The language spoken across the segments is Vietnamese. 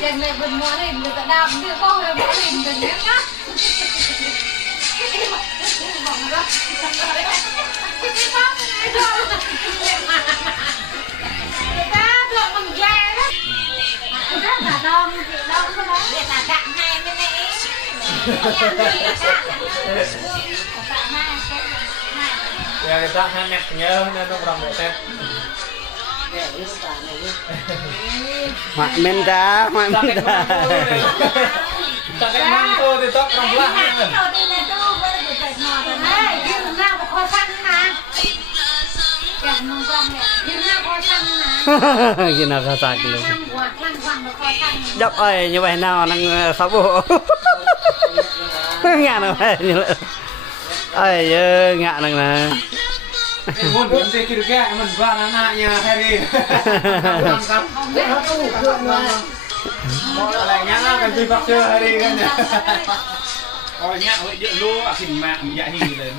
Chẳng lẽ bên mua này người ta đạp đưa con ra bỏ hình rồi nhé nhá. Người ta hai mẹ nhớ nên nó làm một tem. Hoạ men ra, hoạ men ra. Tại cái măng tôi thì tóc rồng lá hay mình. Cái nào ra sạc luôn. Dọc ơi như vậy nào đang sáu bộ. Ngạ nào vậy như vậy. Ơi ngạ năng là. Muốn kiếm gì kia được cái mình qua nó nạ nhà hay đi. Mọi lại nhá cái gì bác chưa hay đi cái này. Ôi nhá hội điện lô à hình mạng dạ hình lên.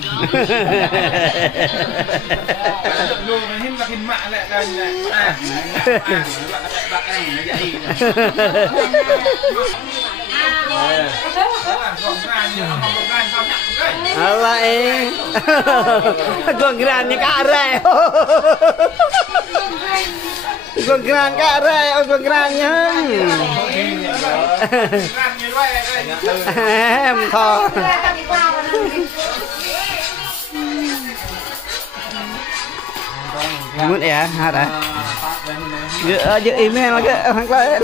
Điện lô nó hình là hình mạng lại đây này. Bạn anh nó dạ hình. Lại con gran như cả rè con gran cả rè con gran nhá em thò muốn ẻ hả đấy giữ im em mà cái thằng lên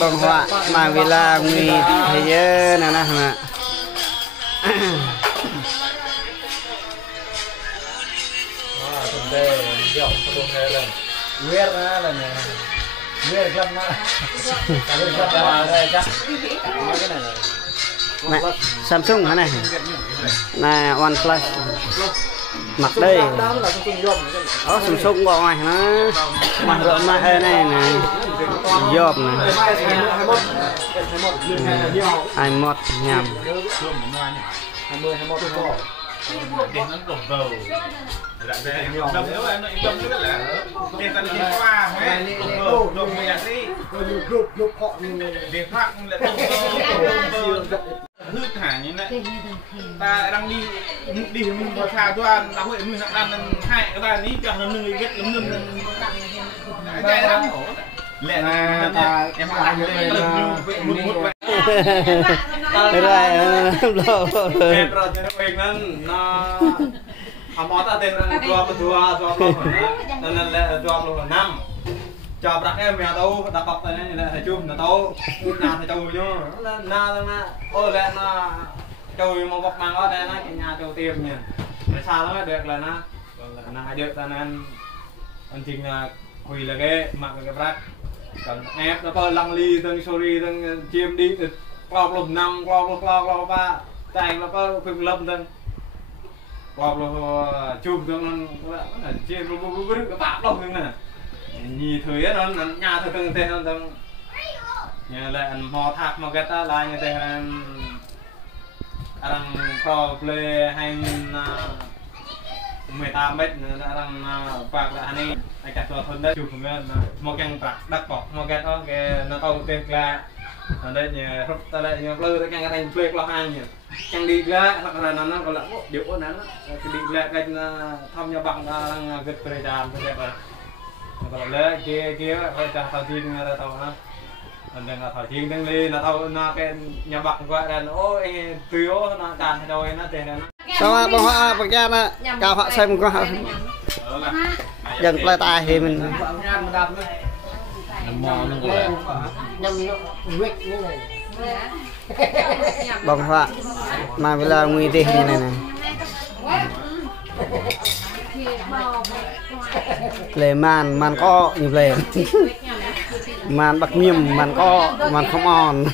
bông hoa mà vì là nguy thì nè nè nè Samsung hả này này OnePlus mặt đây Samsung gọi nó mặt rồi mà này này dòm này ai một nhầm điện nó đổ vào lại về đâm nếu em đâm nữa là điện tận điện qua mấy đổ vào đổ mày đi điện thoại lại đổ hư thả như này ta đang đi mình vào thà tôi ăn đau hơi mình ăn hai cái ta ní cho nó nương ghét lắm nương cái đó lẹ là em ăn như thế là một vậy rồi em rồi cho mình nó món ta tên là tua nên là tua luôn là năm cho bác em nhà tao đặt cọc này là thầy chung là tao nhà thầy chung nhá na ôi là na chơi một bọc mang ở đây nó cái nhà chơi tiệm nhỉ để sao nó được là nó hai được cho nên anh chính là quỳ là cái mặc cái bát còn ép nó có lăng ly từng sorry từng chim đi từ clock lùm năm clock ba tay nó có phim lâm từng clock lo chụp từng nó là chim nó cái bạc đâu từng này nhì thử nó nhà thử từng tên nó từng nhà lại anh mò tháp mà cái ta lại như thế anh pro play hay 18 mét đang bạc là anh ấy anh cảตัวthân đấy chụp mình một cái bạc đắt bọc một cái đó cái nó tàu tên là ở đây nhà rút ta đây nhà lơ cái anh play lo hai nhỉ chẳng đi ra hoặc là nó còn lại điệu nó cái đi ra cái thăm nhà bạn đang gật về đàm thế đẹp rồi còn lại kia phải trả thầu tiền ra tàu ha anh đang thầu tiền đang đi là tàu nó cái nhà bạn gọi là ôi tuyếu nó đàn rồi nó tiền nó sao bông hoa bông cha nè cao họ xem có họ dần play tai thì mình bông hoa mà bây giờ nguy đi như này này lề màn có như lề màn bạc nghiêm màn có màn không on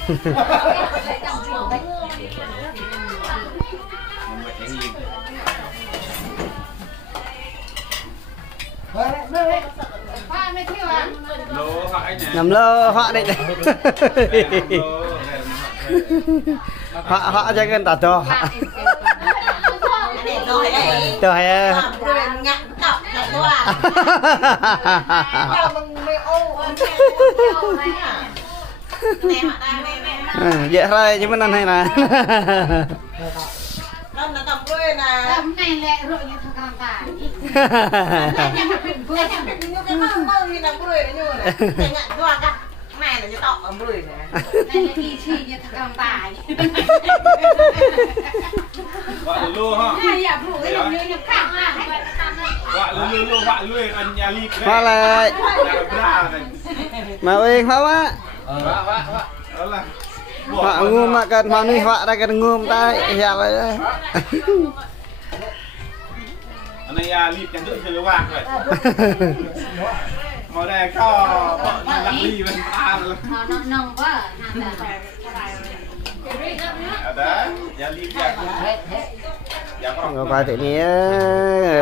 nằm lơ họ đây họ cho gần tạt cho trời Vậy thôi chứ mình ăn hay là Nó tầm quê nè. Tầm này lẹ rồi như thằng làm tải. Như cái mơ như tầm quê đấy như này. Cái nhận qua cả. Này là như tọ ở mười nè. Này là đi chi như thằng làm tải. Gọi là lô ha. Này à, phụ cái như nhập khẳng à. Gọi là lô gọi lui ăn nhà lip đấy. hoa lại mà ơi hoa quá Đó là hoa ngum mà cần hoa này hoa ra cần ngum ta hẹn lại anh này lip chẳng được chơi vàng vậy. Mà đây có lắc ly bên ta rồi. Nó nồng quá. Đấy, nhà lip nhà. Bài tựนี้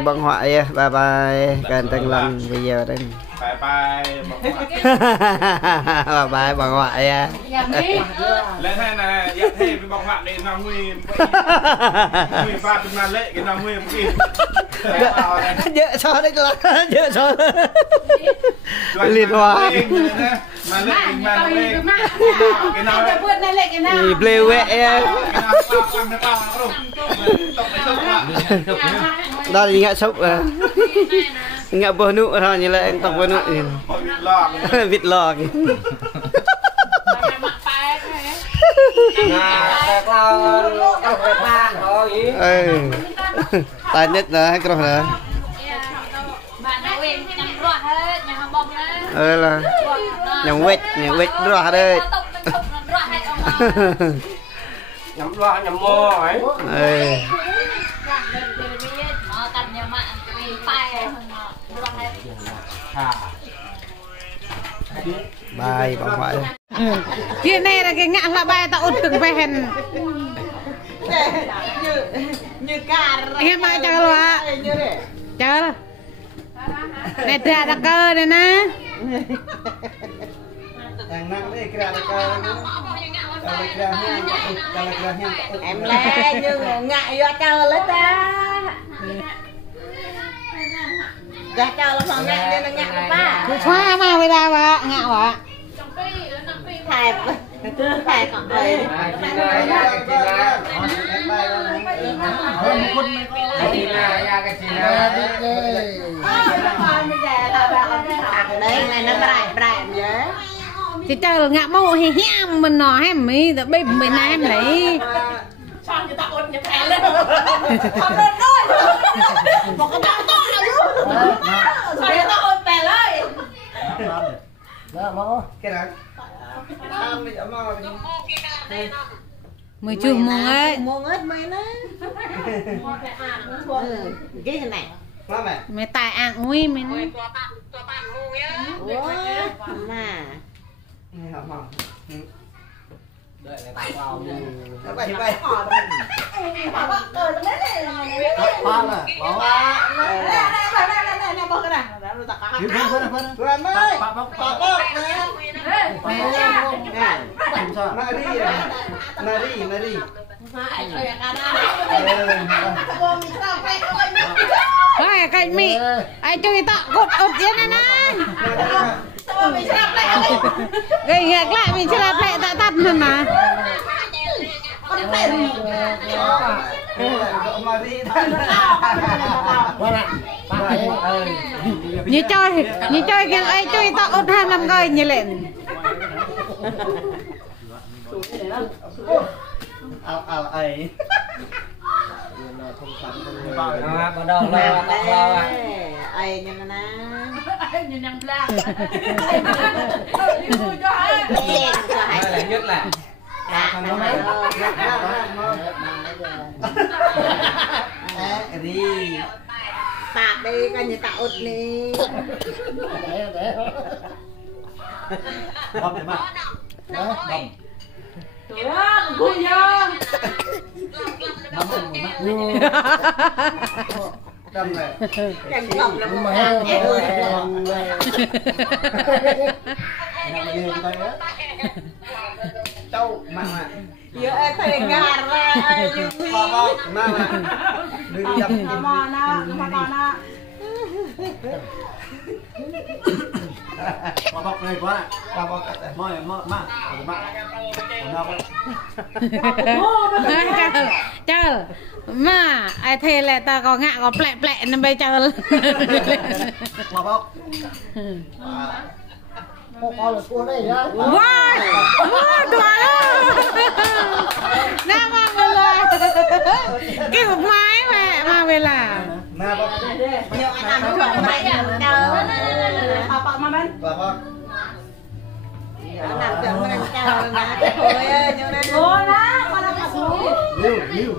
bằng hoại bye bye cần từng lần bây giờ đây Bye bye. bye bye bằng hoại Lên thế này, dạ thế với bọc hoạn để nó nguy nguy pha từng là lệ cái nó nguy một kia. dỡ cho đấy là dỡ cho liên hoa mà lệ mà lên cái nào Cái vượt này lại cái nào. thì bleu cái nào ăn nó bao nó đâu. đó là ngã sốc ngã bơ nụ thôi như là anh tập bơ nụ vịt lò tài nhất là hay cái đó Bạn nói em nhằm ruột hết, nhằm bông hết. là nhầm quét rõ đây Nhắm loa nhắm mô ấy. Bài bằng phải Chuyện này là cái ngã là bài ta út từng về hèn Như cả. em ai chờ lo ạ chờ này trả đặc cơ này nè đang năng đấy kira cơ Em lẽ như ngại do chờ lấy ta. Ra chờ là phòng ngại nên là ngại ba. xóa mà bây giờ bà ngạ bà Thầy thầy còn đây. Đấy này nó bại nhớ. thì chờ là ngạ mâu hay hẹm mình nó hem mi đã bịp mình em lấy Cho người ta ôn nhập thẻ lên. Không lên thôi. Một cái bao to luôn. Cho người ta ôn về lấy. cái đó 10 trường mùng ấy Mua hết mày đó. Cái này. mày tài ăn ui mình Ủa mà. thôi cái mì ai chơi ta cột ột yên này nè gây ngạc lại mình sẽ làm lại tạ tắt hơn mà như chơi cái ai chơi ta ột hai năm coi như lên ấy Ai như nè. Như nhằm la. Là nhất là. đi Tạt đi coi như tạo đi. Bom thế mà. Bom. Vui vô. đâm này Cảnh cộng là một châu mang ạ giờ ai thấy gà ra ai lưu huy mang ạ đừng dập mà nó มาบอกเลยว่ามาบอกมามาchờ mà ai thề lại ta có ngạ có plẹ plẹ nên bây chờ mà bóc wow đùa na mang về là cái hộp máy mà về là mà bóc nhiều anh làm chuyện mày chờ họ bọc mà bên và bóc làm chuyện mà chờ mà cái hồi nhiều này ô đó con đang xuống liu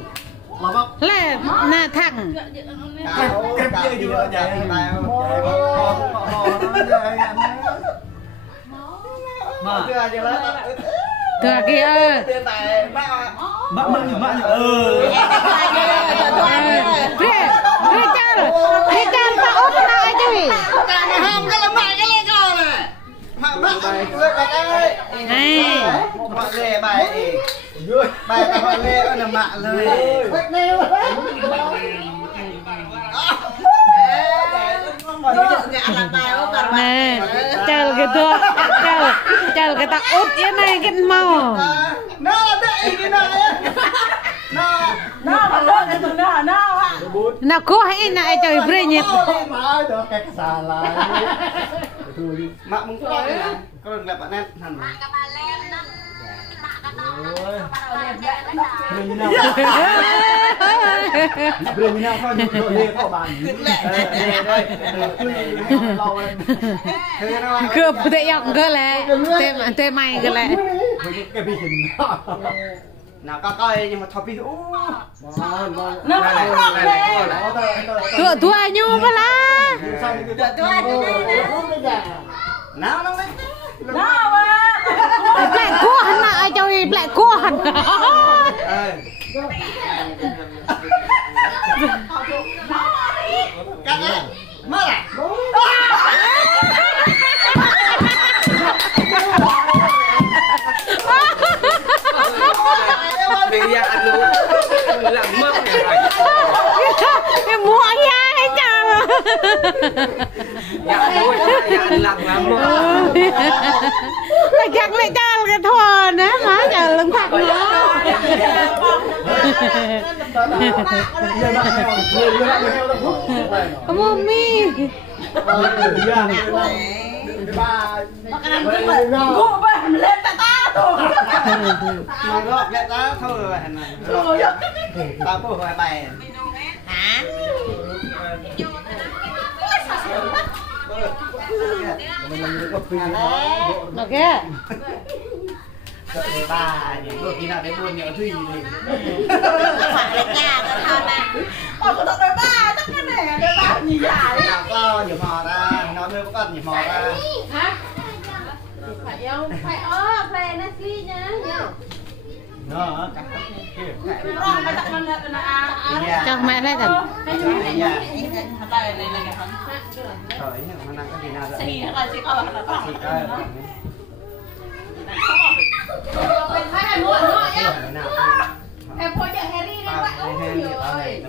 mà bóc là na thẳng kẹp chơi gì ở nhà mà thừa kia mắc Rê ta ốp lại cho mình không cái là mày cái lên con này mày cười cái đấy mày lê bài mày lê là mạ lời nè chờ cái tua chờ cái ta út cái này cái màu nó đây cái này nó cố hay này trời bơi nhỉ mà được cái xà lại mạ muốn coi nè có đừng gặp bạn em hẳn Bữa nào coi những đội lê có bàn cướp tệ dọc cơ lẽ tệ mày cơ lẽ cái bị hình nào coi nhưng mà thọ bị tua nhu mà la nào nó lên lại cua hẳn lại cho đi lại cua hẳn cắt á mất à mình ra ăn luôn làm mất cái mua nha hay chào dạ thôi dạ ăn làm mất lại chắc lại cha cái thò nữa má chờ lưng thật nữa mommy ngủ bên lên ta thôi mà lọt lại ta thôi rồi này ta bố hỏi bài hả nó kia bà những lúc khi nào đấy buồn nhớ Thùy thì phải là nhà cái thằng này còn có đôi ba chắc cái này đôi ba như dài nào có nhiều mò ra nói với con nhiều mò ra phải nó xí nhá nó cho mẹ lấy thằng em coi chợ Harry đi bạn ơi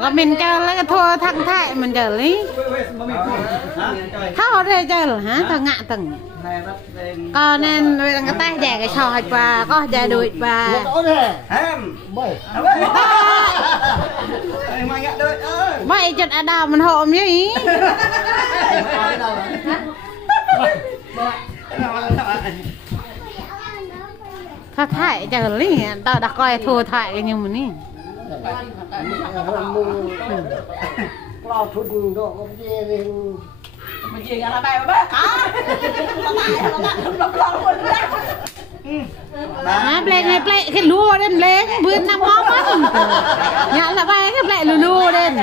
có mình chơi lấy cái thua thằng thại mình chờ lấy thao đây chơi rồi hả thằng ngạ từng con nên người ta dè cái trò và có dè đuổi và vậy chật à đào mình hộ như ý thao thại chờ lấy tao đã coi thua thại cái như mình đi mình gì là bài mà bác hả má play cái lúa đến lên vươn năm ngó mắt nhà là bay cái play lúa đến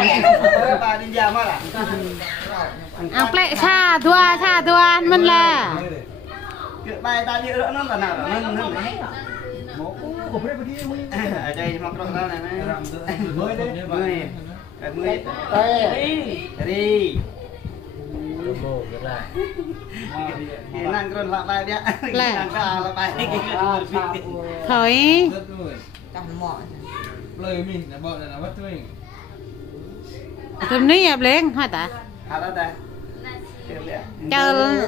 à play xa thua mình là bài ta như nữa nó là nào ở đây mong con này mới đi năng con lạ bài đấy năng là bài thôi lời mình là bọn là bắt tôi tụi ní nhập lên hả ta hả đó đây chờ